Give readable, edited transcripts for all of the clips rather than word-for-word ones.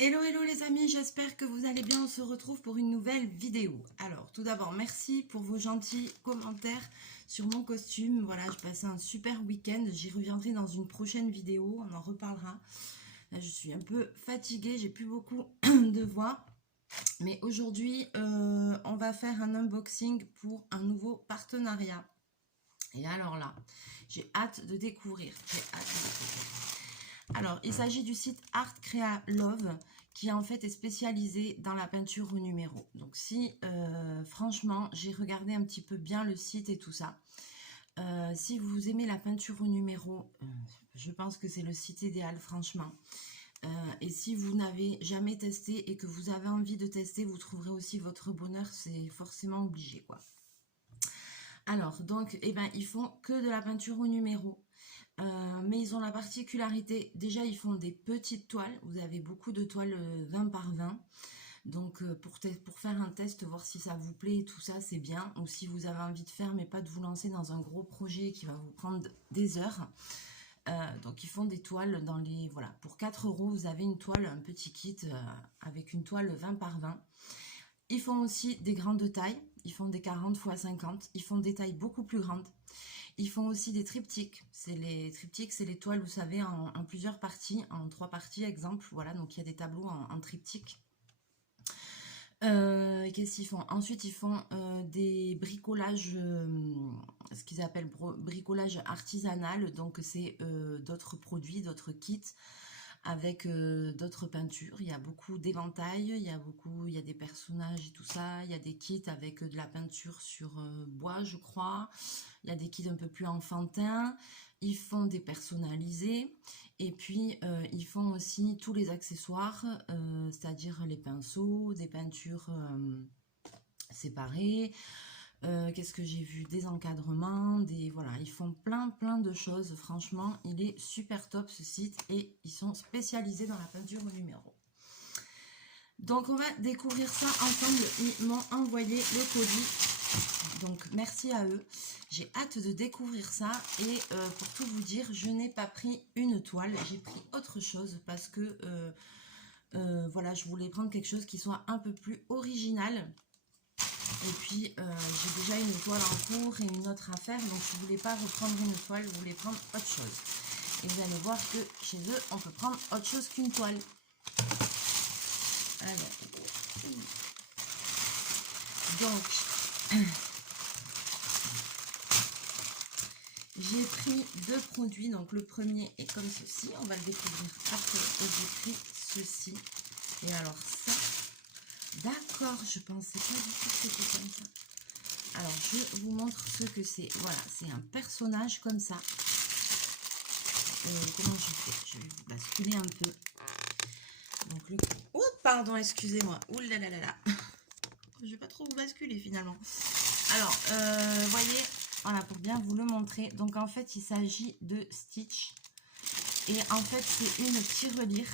Hello hello les amis, j'espère que vous allez bien, on se retrouve pour une nouvelle vidéo. Alors tout d'abord merci pour vos gentils commentaires sur mon costume. Voilà, je passais un super week-end, j'y reviendrai dans une prochaine vidéo, on en reparlera. Là je suis un peu fatiguée, j'ai plus beaucoup de voix. Mais aujourd'hui on va faire un unboxing pour un nouveau partenariat. Et alors là, j'ai hâte de découvrir, Alors, il s'agit du site Art Crea Love qui en fait est spécialisé dans la peinture au numéro. Donc si, franchement, j'ai regardé un petit peu bien le site et tout ça. Si vous aimez la peinture au numéro, je pense que c'est le site idéal, franchement. Et si vous n'avez jamais testé et que vous avez envie de tester, vous trouverez aussi votre bonheur, c'est forcément obligé, quoi. Alors, donc, eh ben, ils font que de la peinture au numéro. Mais ils ont la particularité, déjà ils font des petites toiles, vous avez beaucoup de toiles 20 par 20, donc pour faire un test, voir si ça vous plaît et tout ça, c'est bien, ou si vous avez envie de faire mais pas de vous lancer dans un gros projet qui va vous prendre des heures. Donc ils font des toiles dans les, voilà, pour 4 €, vous avez une toile, un petit kit avec une toile 20 par 20. Ils font aussi des grandes tailles, ils font des 40 x 50, ils font des tailles beaucoup plus grandes. Ils font aussi des triptyques. C'est les triptyques, c'est les toiles, vous savez, en plusieurs parties, en 3 parties, exemple. Voilà, donc il y a des tableaux en triptyque. Qu'est-ce qu'ils font? Ensuite, ils font des bricolages, ce qu'ils appellent bricolage artisanal. Donc, c'est d'autres produits, d'autres kits avec d'autres peintures. Il y a beaucoup d'éventails, il y a des personnages et tout ça. Il y a des kits avec de la peinture sur bois, je crois. Il y a des kits un peu plus enfantins. Ils font des personnalisés. Et puis, ils font aussi tous les accessoires, c'est-à-dire les pinceaux, des peintures séparées. Qu'est-ce que j'ai vu? Des encadrements, voilà, ils font plein de choses. Franchement, il est super top ce site et ils sont spécialisés dans la peinture au numéro. Donc, on va découvrir ça ensemble. Ils m'ont envoyé le colis. Donc, merci à eux. J'ai hâte de découvrir ça. Et pour tout vous dire, je n'ai pas pris une toile. J'ai pris autre chose parce que, voilà, je voulais prendre quelque chose qui soit un peu plus original. Et puis, j'ai déjà une toile en cours et une autre à faire. Donc, je ne voulais pas reprendre une toile. Je voulais prendre autre chose. Et vous allez voir que chez eux, on peut prendre autre chose qu'une toile. Alors, donc, j'ai pris 2 produits. Donc, le premier est comme ceci. On va le découvrir après. Et j'ai pris ceci. Et alors, ça, d'accord, je pensais pas du tout que c'était comme ça. Alors, je vous montre ce que c'est. Voilà, c'est un personnage comme ça. Comment je fais? Je vais vous basculer un peu. Donc, le... Oh, pardon, excusez-moi. Ouh là là là là. Je vais pas trop vous basculer finalement. Alors, voyez, voilà, pour bien vous le montrer. Donc, en fait, il s'agit de Stitch. Et en fait, c'est une tirelire.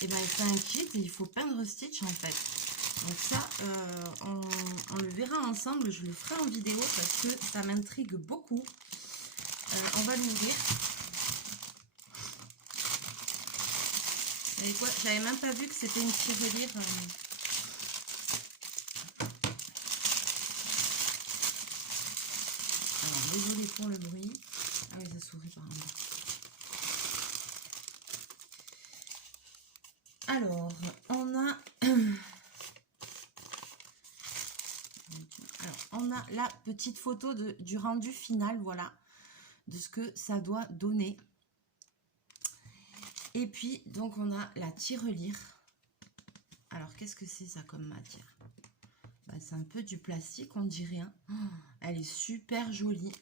Et ben, c'est un kit et il faut peindre Stitch en fait. Donc ça, on le verra ensemble, je le ferai en vidéo parce que ça m'intrigue beaucoup. On va l'ouvrir. Vous savez quoi? J'avais même pas vu que c'était une tirelire. Alors, désolé pour le bruit. Ah oui, ça s'ouvre par là. Alors, on a la petite photo du rendu final, voilà, de ce que ça doit donner. Et puis, donc, on a la tirelire. Alors, qu'est-ce que c'est ça comme matière? Bah, c'est un peu du plastique, on dirait. Hein. Oh, elle est super jolie.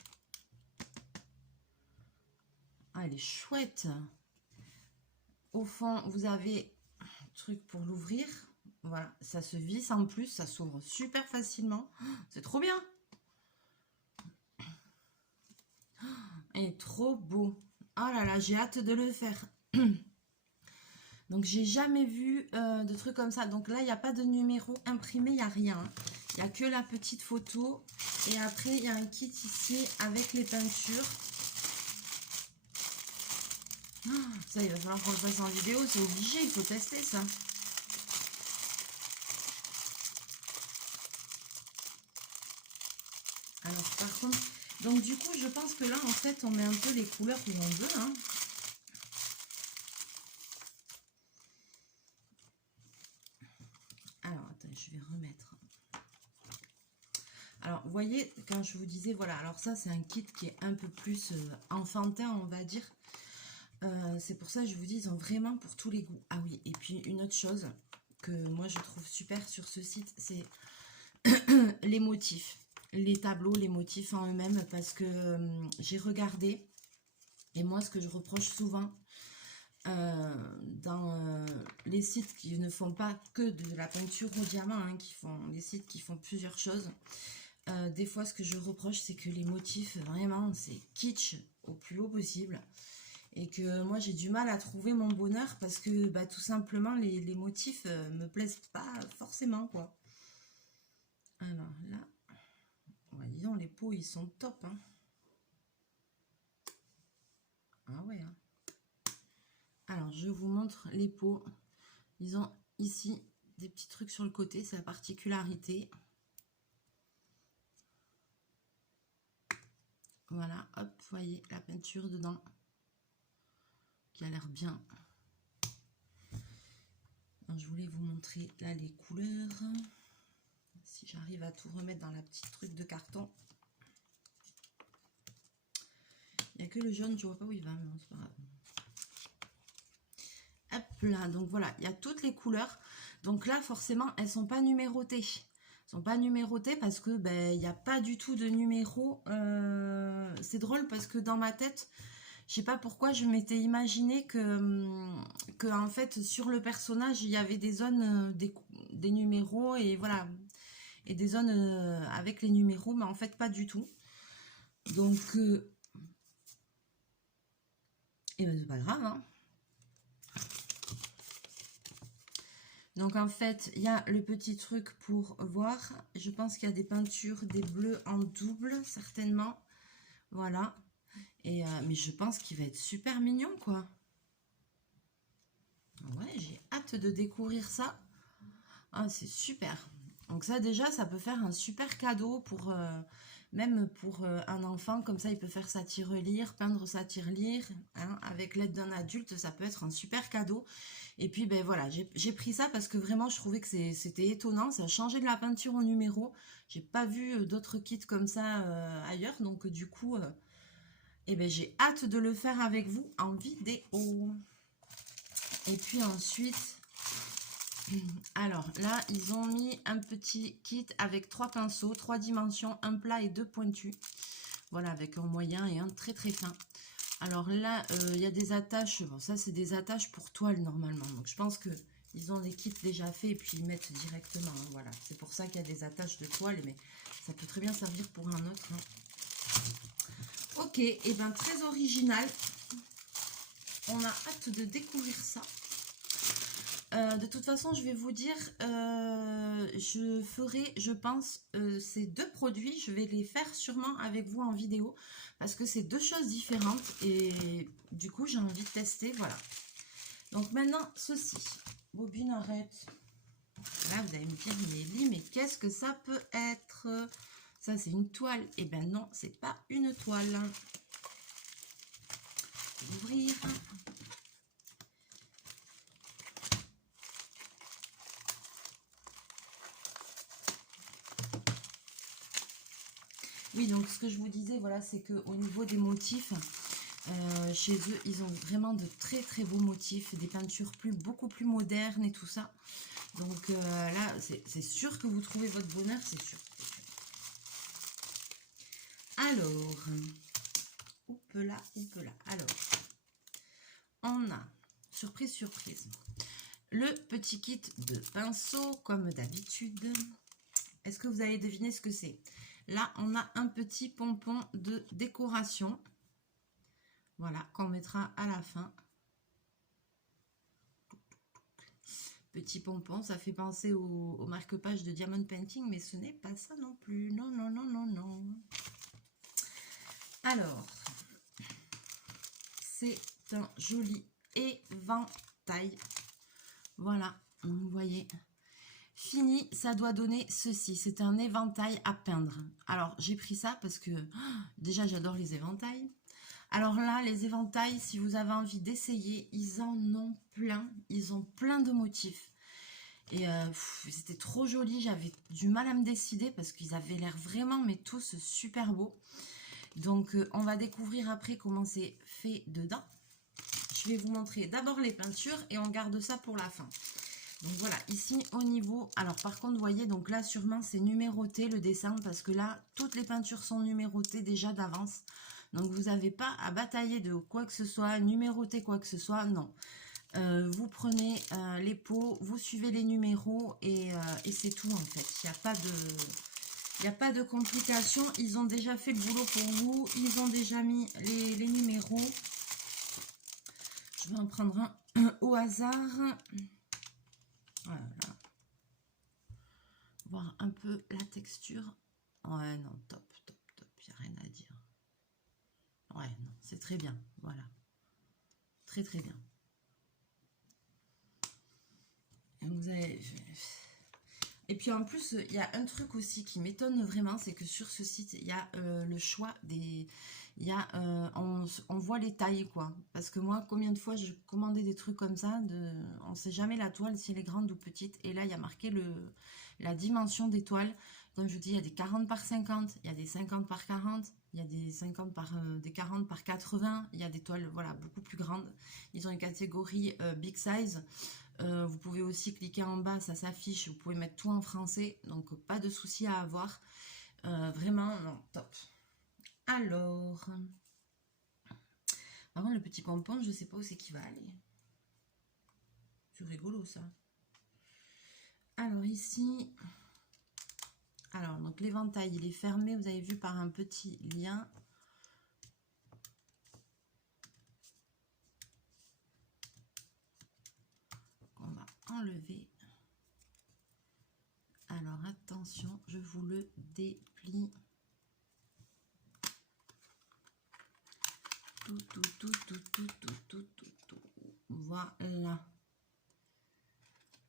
Ah, elle est chouette. Au fond, vous avez un truc pour l'ouvrir. Voilà, ça se visse en plus, ça s'ouvre super facilement. Oh, c'est trop bien. Elle est trop beau. Oh là là, j'ai hâte de le faire. Donc, j'ai jamais vu de trucs comme ça. Donc là, il n'y a pas de numéro imprimé, il n'y a rien. Il n'y a que la petite photo. Et après, il y a un kit ici avec les peintures. Ça, il va falloir qu'on le fasse en vidéo, c'est obligé, il faut tester ça. Alors, par contre, donc du coup, je pense que là, en fait, on met un peu les couleurs où on veut, hein. Alors, attends, je vais remettre. Alors, vous voyez, quand je vous disais, voilà, alors ça, c'est un kit qui est un peu plus enfantin, on va dire. C'est pour ça que je vous dis, ils ont vraiment pour tous les goûts. Ah oui, et puis une autre chose que moi, je trouve super sur ce site, c'est les motifs. Les tableaux, les motifs en eux-mêmes, parce que j'ai regardé, et moi, ce que je reproche souvent dans les sites qui ne font pas que de la peinture au diamant, hein, qui font des sites qui font plusieurs choses, des fois, ce que je reproche, c'est que les motifs, vraiment, c'est kitsch au plus haut possible. Et que moi, j'ai du mal à trouver mon bonheur parce que, bah, tout simplement, les motifs me plaisent pas forcément, quoi. Alors là, ouais, disons, les pots, ils sont top, hein. Ah ouais, hein. Alors, je vous montre les pots. Ils ont ici des petits trucs sur le côté, c'est la particularité. Voilà, hop, vous voyez la peinture dedans qui a l'air bien. Alors, je voulais vous montrer là les couleurs. Si j'arrive à tout remettre dans la petite truc de carton. Il n'y a que le jaune, je vois pas où il va, mais bon, c'est pas grave. Hop là, donc voilà, il y a toutes les couleurs. Donc là, forcément, elles sont pas numérotées. Elles sont pas numérotées parce que ben il n'y a pas du tout de numéro. C'est drôle parce que dans ma tête, je sais pas pourquoi je m'étais imaginé que en fait sur le personnage il y avait des zones, des numéros et voilà, et des zones avec les numéros, mais en fait pas du tout. Donc et ben c'est pas grave, hein. Donc en fait, il y a le petit truc pour voir. Je pense qu'il y a des peintures, des bleus en double, certainement. Voilà. Et mais je pense qu'il va être super mignon, quoi. Ouais, j'ai hâte de découvrir ça. Ah, c'est super. Donc ça, déjà, ça peut faire un super cadeau pour... même pour un enfant, comme ça, il peut faire sa tirelire, peindre sa tirelire. Hein, avec l'aide d'un adulte, ça peut être un super cadeau. Et puis, ben voilà, j'ai pris ça parce que vraiment, je trouvais que c'était étonnant. Ça a changé de la peinture au numéro. J'ai pas vu d'autres kits comme ça ailleurs. Donc, du coup, eh ben, j'ai hâte de le faire avec vous en vidéo. Et puis ensuite, alors là, ils ont mis un petit kit avec 3 pinceaux, 3 dimensions, un plat et 2 pointus. Voilà, avec un moyen et un très très fin. Alors là, il y a des attaches. Bon, ça, c'est des attaches pour toile normalement. Donc, je pense que ils ont les kits déjà faits et puis ils mettent directement. Hein, voilà, c'est pour ça qu'il y a des attaches de toile, mais ça peut très bien servir pour un autre. Hein. Ok, et bien très original. On a hâte de découvrir ça. De toute façon, je vais vous dire, je ferai, je pense, ces deux produits, je vais les faire sûrement avec vous en vidéo, parce que c'est deux choses différentes, et du coup, j'ai envie de tester, voilà. Donc maintenant, ceci, bobine arrête. Là, vous allez me dire, mais Ellie, mais qu'est-ce que ça peut être? Ça, c'est une toile. Eh ben non, c'est pas une toile. Ouvrir. Oui, donc ce que je vous disais, voilà, c'est qu'au niveau des motifs, chez eux, ils ont vraiment de très très beaux motifs, des peintures beaucoup plus modernes et tout ça. Donc là, c'est sûr que vous trouvez votre bonheur, c'est sûr. Alors, oupe là. Alors, on a, surprise, surprise, le petit kit de pinceau, comme d'habitude. Est-ce que vous allez deviner ce que c'est? Là, on a un petit pompon de décoration. Voilà, qu'on mettra à la fin. Petit pompon, ça fait penser au marque-page de Diamond Painting, mais ce n'est pas ça non plus. Non, non, non, non, non. Alors, c'est un joli éventail. Voilà, vous voyez. Fini, ça doit donner ceci. C'est un éventail à peindre. Alors, j'ai pris ça parce que déjà, j'adore les éventails. Alors là, les éventails, si vous avez envie d'essayer, ils en ont plein. Ils ont plein de motifs. Et c'était trop joli. J'avais du mal à me décider parce qu'ils avaient l'air vraiment, mais tous super beaux. Donc, on va découvrir après comment c'est fait dedans. Je vais vous montrer d'abord les peintures et on garde ça pour la fin. Donc voilà, ici au niveau, alors par contre vous voyez, donc là sûrement c'est numéroté le dessin parce que là toutes les peintures sont numérotées déjà d'avance. Donc vous n'avez pas à batailler de quoi que ce soit, numéroter quoi que ce soit, non. Vous prenez les pots, vous suivez les numéros et c'est tout en fait. Il n'y a pas de complications, ils ont déjà fait le boulot pour vous, ils ont déjà mis les numéros. Je vais en prendre un au hasard. Voilà. Voir un peu la texture. Ouais, non, top, top, top. Il n'y a rien à dire. Ouais, non, c'est très bien. Voilà. Très, très bien. Et vous avez... Et puis en plus, il y a un truc aussi qui m'étonne vraiment, c'est que sur ce site, il y a le choix des... Il y a, on voit les tailles, quoi. Parce que moi, combien de fois je commandais des trucs comme ça, on ne sait jamais la toile, si elle est grande ou petite. Et là, il y a marqué la dimension des toiles. Comme je vous dis, il y a des 40 par 50, il y a des 50 par 40, il y a des 50 par des 40 par 80. Il y a des toiles, voilà, beaucoup plus grandes. Ils ont une catégorie big size. Vous pouvez aussi cliquer en bas, ça s'affiche. Vous pouvez mettre tout en français, donc pas de souci à avoir. Vraiment, non, top. Alors, par contre, le petit pompon, je ne sais pas où c'est qu'il va aller. C'est rigolo, ça. Alors, ici, alors, donc l'éventail, il est fermé, vous avez vu, par un petit lien. On va enlever. Alors, attention, je vous le déplie. Tout. Voilà.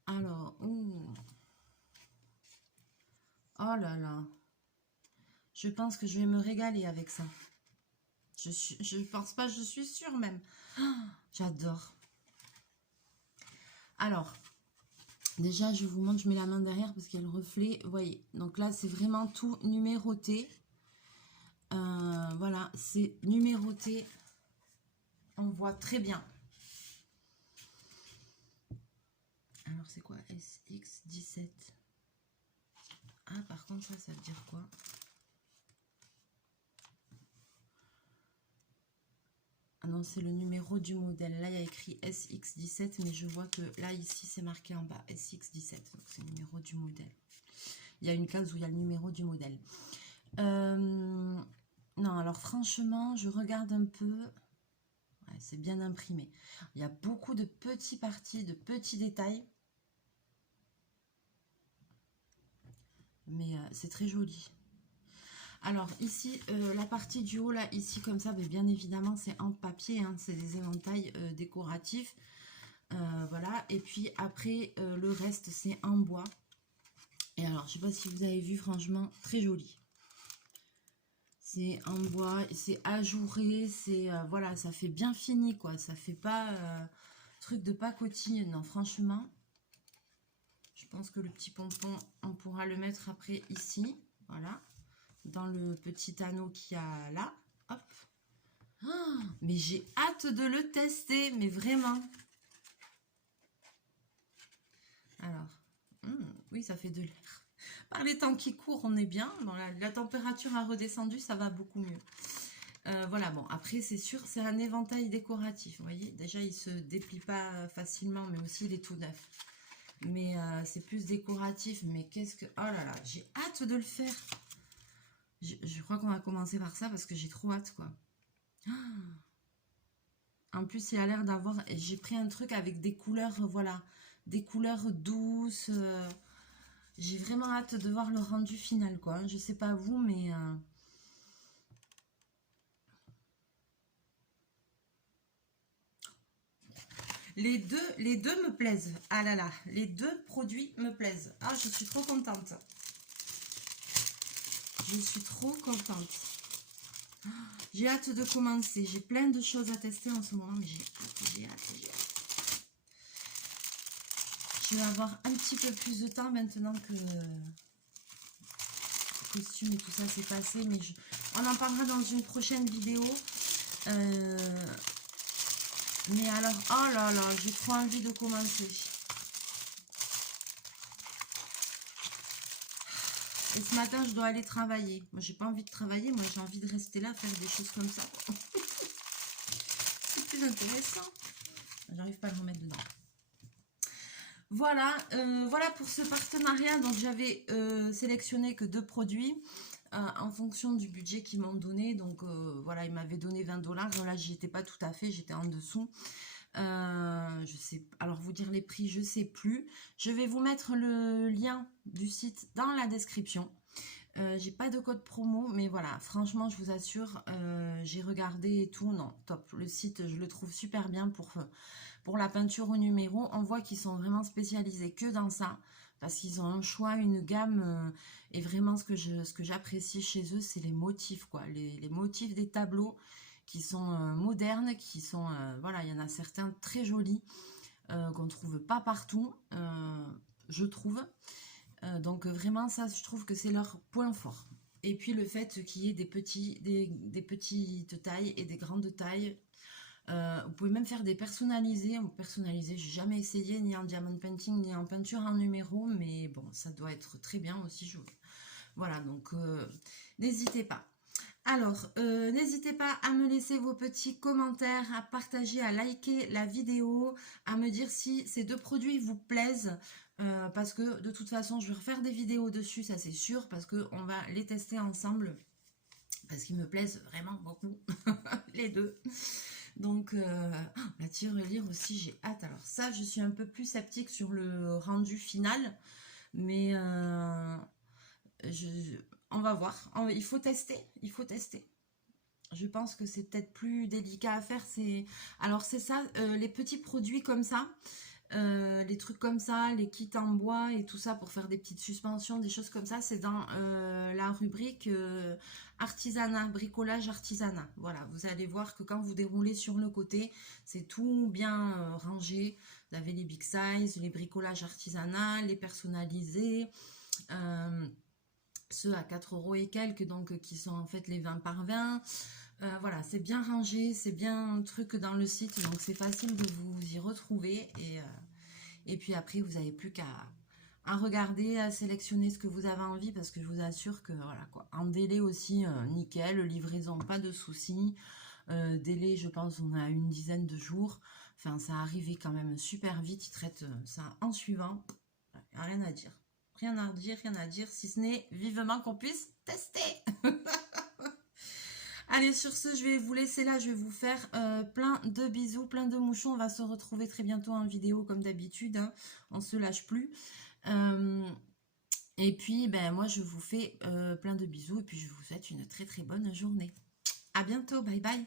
Alors, oh là là. Je pense que je vais me régaler avec ça. Je pense pas, je suis sûre même. Oh, j'adore. Alors, déjà, je vous montre, je mets la main derrière parce qu'il y a le reflet. Vous voyez, donc là, c'est vraiment tout numéroté. Voilà, c'est numéroté. On voit très bien. Alors, c'est quoi SX17? Ah, par contre, ça veut dire quoi? Ah non, c'est le numéro du modèle. Là, il y a écrit SX17, mais je vois que là, ici, c'est marqué en bas SX17. Donc, c'est le numéro du modèle. Il y a une case où il y a le numéro du modèle. Non, alors franchement, je regarde un peu. Ouais, c'est bien imprimé. Il y a beaucoup de petits parties, de petits détails. Mais c'est très joli. Alors ici, la partie du haut, là, ici, comme ça, mais bien évidemment, c'est en papier. Hein, c'est des éventails décoratifs. Voilà. Et puis après, le reste, c'est en bois. Et alors, je sais pas si vous avez vu, franchement, très joli. C'est en bois, c'est ajouré, c'est voilà, ça fait bien fini, quoi. Ça fait pas truc de pacotille. Non, franchement, je pense que le petit pompon, on pourra le mettre après ici. Voilà. Dans le petit anneau qu'il y a là. Hop. Oh, mais j'ai hâte de le tester, mais vraiment. Alors, oui, ça fait de l'air. Par les temps qui courent, on est bien. Bon, la température a redescendu, ça va beaucoup mieux. Voilà, bon, après, c'est sûr, c'est un éventail décoratif. Vous voyez, déjà, il se déplie pas facilement, mais aussi, il est tout neuf. Mais c'est plus décoratif. Mais qu'est-ce que... Oh là là, j'ai hâte de le faire. Je crois qu'on va commencer par ça parce que j'ai trop hâte, quoi. En plus, il a l'air d'avoir... J'ai pris un truc avec des couleurs, voilà, des couleurs douces. J'ai vraiment hâte de voir le rendu final, quoi. Je sais pas vous, mais... Les deux me plaisent. Ah là là, les deux produits me plaisent. Ah, je suis trop contente. Je suis trop contente. J'ai hâte de commencer. J'ai plein de choses à tester en ce moment, mais j'ai hâte, j'ai hâte, j'ai hâte. Je vais avoir un petit peu plus de temps maintenant que le costume et tout ça s'est passé, mais on en parlera dans une prochaine vidéo. Mais alors, oh là là, j'ai trop envie de commencer. Et ce matin, je dois aller travailler. Moi, j'ai pas envie de travailler. Moi, j'ai envie de rester là, faire des choses comme ça. C'est plus intéressant. J'arrive pas à le remettre dedans. Voilà, voilà pour ce partenariat. Donc, j'avais sélectionné que 2 produits en fonction du budget qu'ils m'ont donné. Donc, voilà, ils m'avaient donné 20 $. Là, j'y étais pas tout à fait. J'étais en dessous. Je sais, alors vous dire les prix, je sais plus. Je vais vous mettre le lien du site dans la description. J'ai pas de code promo, mais voilà, franchement, je vous assure, j'ai regardé et tout, non, top. Le site, je le trouve super bien pour la peinture au numéro. On voit qu'ils sont vraiment spécialisés que dans ça, parce qu'ils ont un choix, une gamme, et vraiment ce que j'apprécie chez eux, c'est les motifs, quoi, les motifs des tableaux qui sont modernes, qui sont, voilà, il y en a certains très jolis, qu'on ne trouve pas partout, je trouve. Donc vraiment ça, je trouve que c'est leur point fort. Et puis le fait qu'il y ait des petites tailles et des grandes tailles. Vous pouvez même faire des personnalisés. Personnalisés, j'ai jamais essayé ni en diamond painting ni en peinture en numéro, mais bon, ça doit être très bien aussi. Voilà, donc n'hésitez pas. Alors, n'hésitez pas à me laisser vos petits commentaires, à partager, à liker la vidéo, à me dire si ces 2 produits vous plaisent, parce que de toute façon, je vais refaire des vidéos dessus, ça c'est sûr, parce qu'on va les tester ensemble, parce qu'ils me plaisent vraiment beaucoup, les 2. Donc, la tirelire aussi, j'ai hâte. Alors ça, je suis un peu plus sceptique sur le rendu final, mais on va voir. Il faut tester, il faut tester. Je pense que c'est peut-être plus délicat à faire. Alors c'est ça, les petits produits comme ça, les trucs comme ça, les kits en bois et tout ça pour faire des petites suspensions, des choses comme ça, c'est dans la rubrique artisanat, bricolage artisanat. Voilà, vous allez voir que quand vous déroulez sur le côté, c'est tout bien rangé. Vous avez les big size, les bricolages artisanat, les personnalisés, ceux à 4 € et quelques, donc qui sont en fait les 20 par 20. Voilà, c'est bien rangé, c'est bien un truc dans le site, donc c'est facile de vous y retrouver. Et puis après, vous n'avez plus qu'à regarder, à sélectionner ce que vous avez envie, parce que je vous assure que voilà quoi, en délai aussi, nickel, livraison, pas de soucis. Délai, je pense, on a une dizaine de jours. Enfin, ça arrivait quand même super vite. Ils traitent ça en suivant. Rien à dire. Rien à dire, si ce n'est vivement qu'on puisse tester. Allez, sur ce, je vais vous laisser là. Je vais vous faire plein de bisous, plein de mouchons. On va se retrouver très bientôt en vidéo comme d'habitude. Hein. On se lâche plus. Et puis, ben, moi, je vous fais plein de bisous. Et puis, je vous souhaite une très très bonne journée. À bientôt. Bye bye.